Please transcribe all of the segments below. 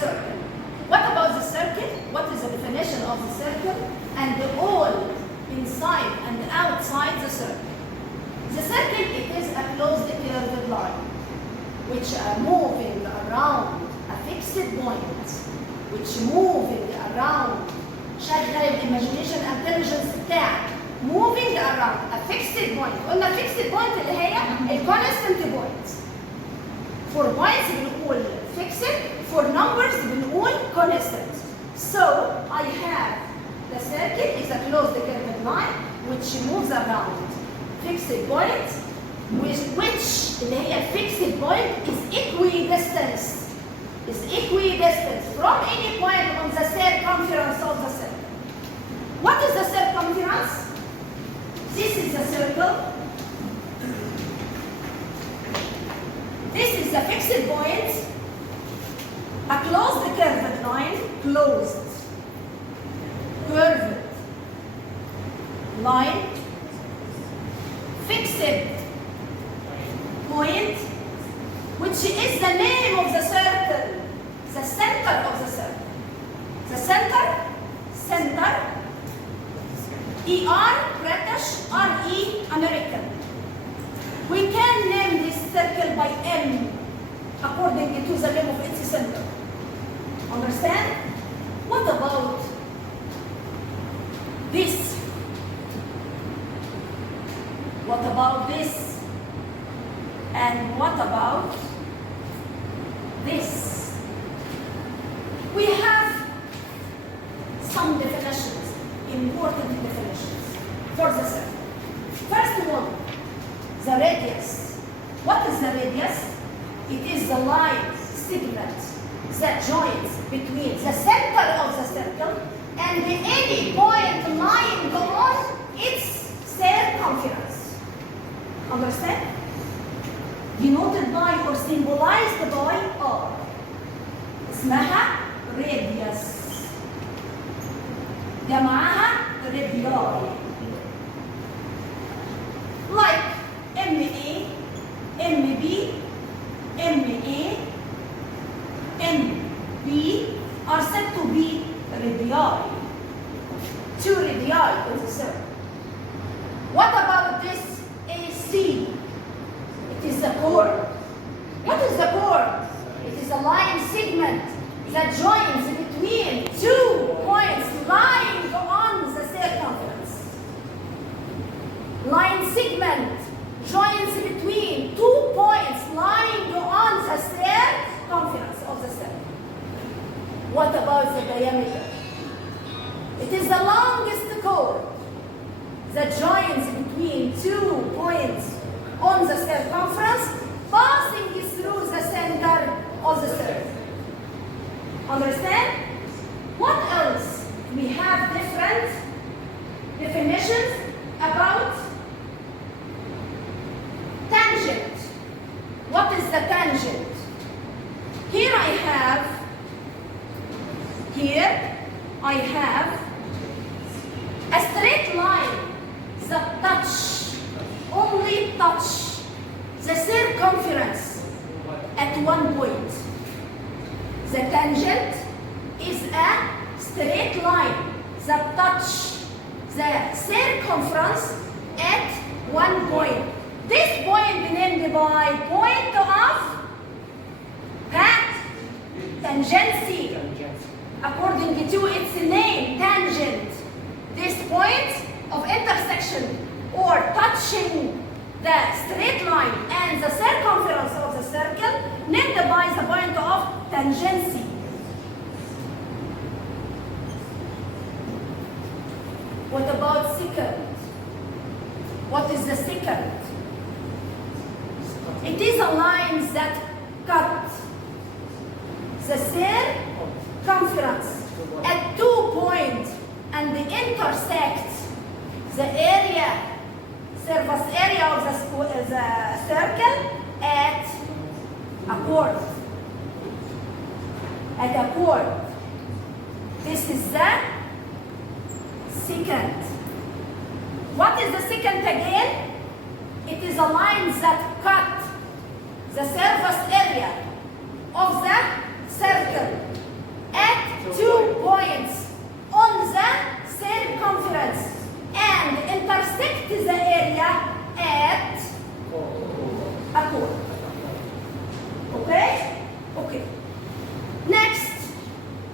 circle. What about the circle? What is the definition of the circle? And all inside and outside the circle. The circle, it is a closed curved line which are moving around a fixed point, which moving around. شغل الايماجينيشن انتليجنس بتاعك. moving around a fixed point. قلنا fixed point اللي هي الكونستنت point. for points بنقول fixed, for numbers بنقول constant. So I have the circle is a closed curved line which moves around fixed point, which اللي هي fixed point is equidistant. Is equidistant from any point on the circumference of the circle. What is the circumference? This is the circle. This is the fixed point. A closed curved line. Closed curved line. Fixed point, which is the name of the circle, the center of the circle. The center, ER, British, RE, American. We can name this circle by M according to the name of its center. Understand? What about this? What about this? And what about this? We have some definitions, important definitions for the circle. First one, the radius. What is the radius? It is the line segment that joins between the center of the circle and any point lying on its circumference. Understand? Denoted by or symbolized by R. اسمها radius. جمعها radial. Like MA, MB, MA, MB are said to be radii. Two radii of the circle. What about this AC? It is the chord. What is the chord? It is a line segment that joins between two points lying on the circumference. Line segment joins between two points lying on the circumference of the circle. What about the diameter? It is the longest chord that joins between two points on the circumference, passing through the center of the circle. Understand? What else? We have different definitions about tangent. What is the tangent? Here I have a straight line that only touch the circumference at one point. The tangent is a straight line that touch the circumference at one point. This point named by point of tangency. According to its name, tangent. This point of intersection or touching the straight line and the circumference of the circle named by the point of tangency. What about secant? What is the secant? It is a line that cuts the circumference at 2 points and intersects the surface area of the circle at a chord. At a chord. This is the secant. What is the secant again? It is a line that cuts the surface area of the circle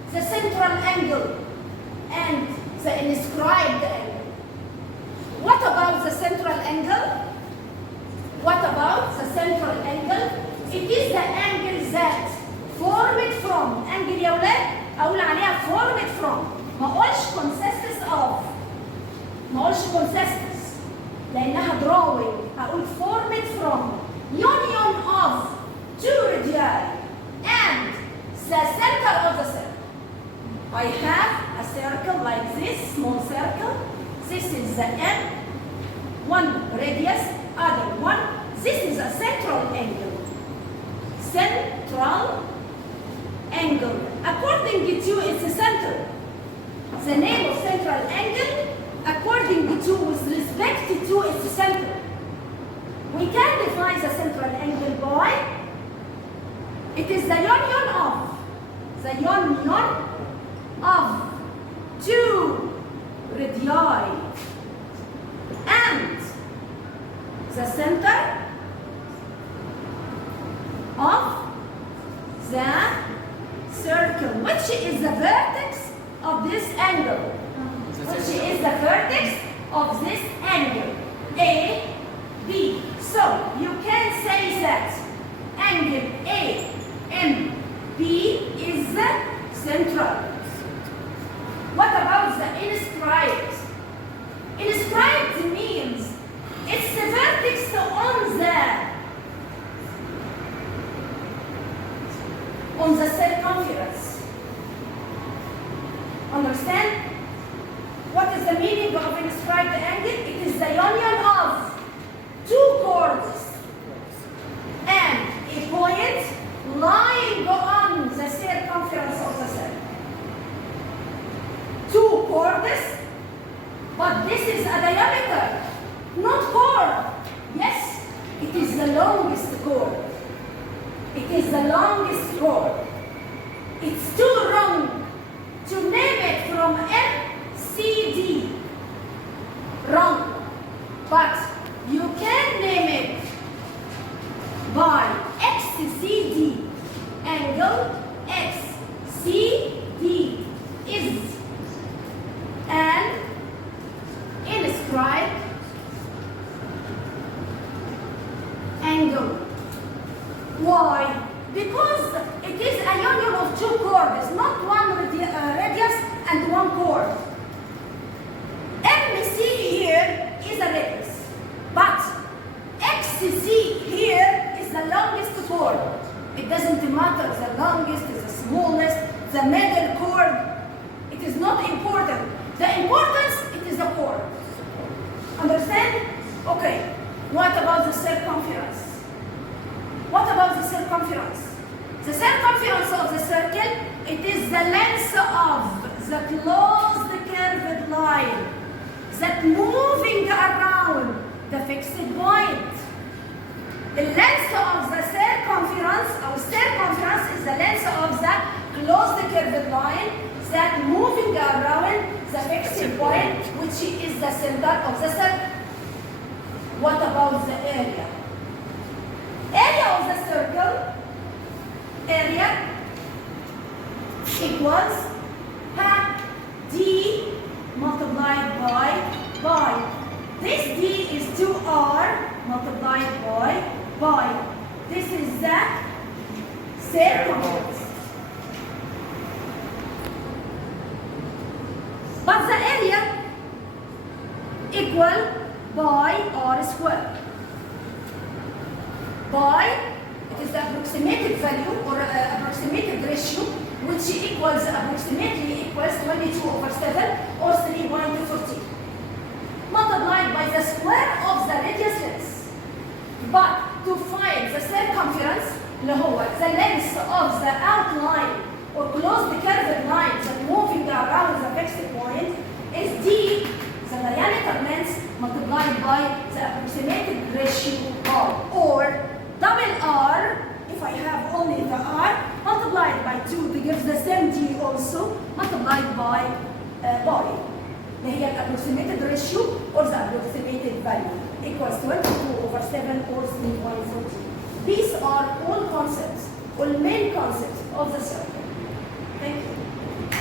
the central angle and the inscribed angle. What about the central angle? What about the central angle? It is the angle that formed from. angle يا ولاد أقول عليها formed from. ما أقولش consists of. ما أقولش consists لأنها drawing. أقول formed from union of two radii and the center of the circle. I have a circle like this, small circle. This is the M, one radius, other one. This is a central angle. Central angle. According to its center. The name of central angle, according to with respect to its center. We can define the central angle by, it is the union of two radii and the center of the circle, which is the vertex of this angle. Which is the vertex of this angle. A, B. So you can say that angle A M B is the central. What about the inscribed? Inscribed means it's the vertex on the circumference. Understand? What is the meaning of inscribed angle? It is the union of two chords and a point lying on the circumference of the circle. Two chords, but this is a diameter, not chord. Yes, it is the longest chord. It is the longest chord. It's too long to name it from M, C, D. Wrong. But you can name it by XCD. Angle XCD is an inscribed angle. Why? Because it is a union of two chords, not one radius and one chord. MC here is a radius, but XC here is the longest chord. It doesn't matter the longest, the smallest, the middle chord. It is not important. The importance, it is the chord. Understand? Okay. What about the circumference? What about the circumference? The circumference of the circle, it is the length of the closed curved line that moving around the fixed point. The length of the circumference, or circumference is the length of the closed curved line that moving around the fixed point, which is the center of the circle. What about the area? Area of the circle, area equals D multiplied by. This D is 2R multiplied by. This is the circumference. But the area equal by R squared. By, it is the approximated value or approximated ratio, which equals approximately equals 22/7 or 3.14, multiplied by the square of the radius length. But to find the circumference, the length of the outline or closed curved line that moving around the fixed point is D, the diameter length, multiplied by the approximated ratio R, or double R, if I have only the R, multiplied by 2 to give the same D also, multiplied by اللي هي approximated ratio or the approximated value equals 22/7 or 3.14. These are all concepts, all main concepts of the circle. Thank you.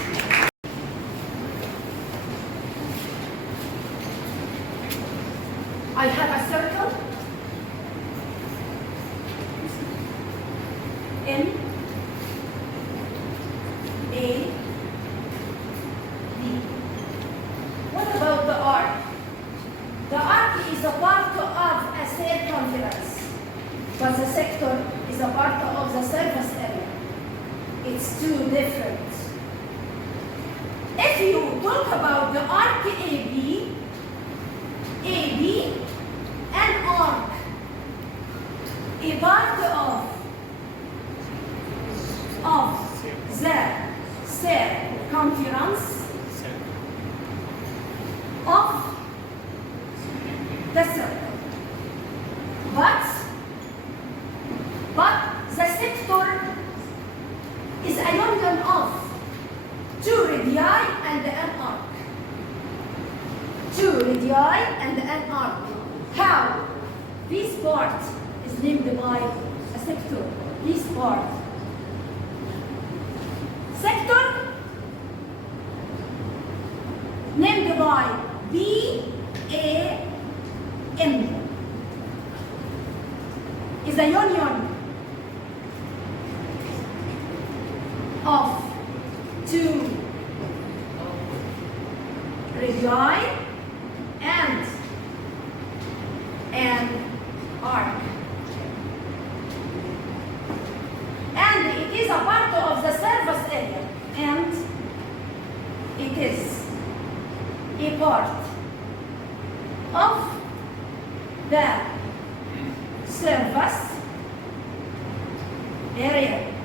I have a circle M A D. What about the arc? The arc is a part of a circumference, but the sector is a part of the surface area. It's two different. If you talk about the arc AB, an arc, a part of the circumference of the circle. But the sector is a union of two radii and an arc. Two radii and an arc. How? This part is named by a sector. This part. Sector named by BAM is a union of two radii and an arc. And it is a part of the surface area, and it is a part of the surface area.